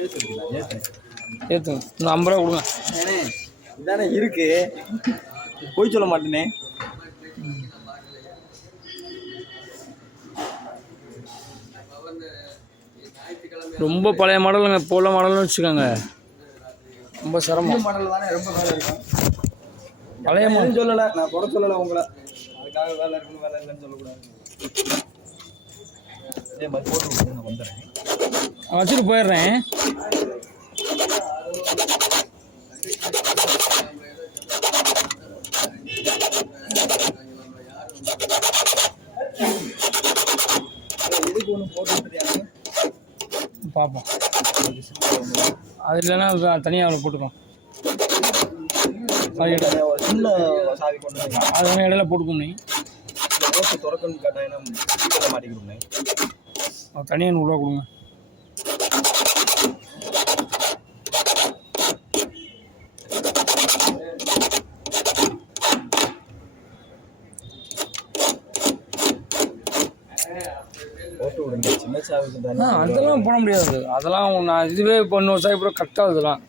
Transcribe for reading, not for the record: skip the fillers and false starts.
ஏற்றுங்க இன்னும் 50 ரூபா கொடுங்க. இதானே இருக்கு, போய் சொல்ல மாட்டேனே. ரொம்ப பழைய மாடலுங்க, போல மாடல்னு வச்சுக்கோங்க. ரொம்ப சிரமம். மாடல் தானே ரொம்ப வேலை இருக்கும். பழைய மாடல் சொல்லலை, நான் குறை சொல்லலை உங்களை. அதுக்காக வேலை இருக்குன்னு வேலை இல்லைன்னு சொல்லக்கூடாது. அதே மாதிரி போட்டு விட்டு நான் வந்துடுறேன், வச்சுட்டு போயிடுறேன். இதுக்கு ஒன்று போட்டு விட்டுறியாங்க பார்ப்போம். அது இல்லைன்னா தனியாக அவளை போட்டுக்கலாம். ஒரு சின்ன சாவி கொண்டு வந்து அது வந்து இடையில போட்டுக்கணும். நீ ஓட்டு திறக்கணும்னு கேட்டாங்கன்னா மாட்டிக்கணும்னே. தனியாக 100 ரூபா கொடுங்க. போட்டு விடுங்க, சின்ன சாவி தானே. அதெல்லாம் போட முடியாது. அதெல்லாம் நான் இதுவே இப்போ 100 சாவி கூட கரெக்டாக இதெல்லாம்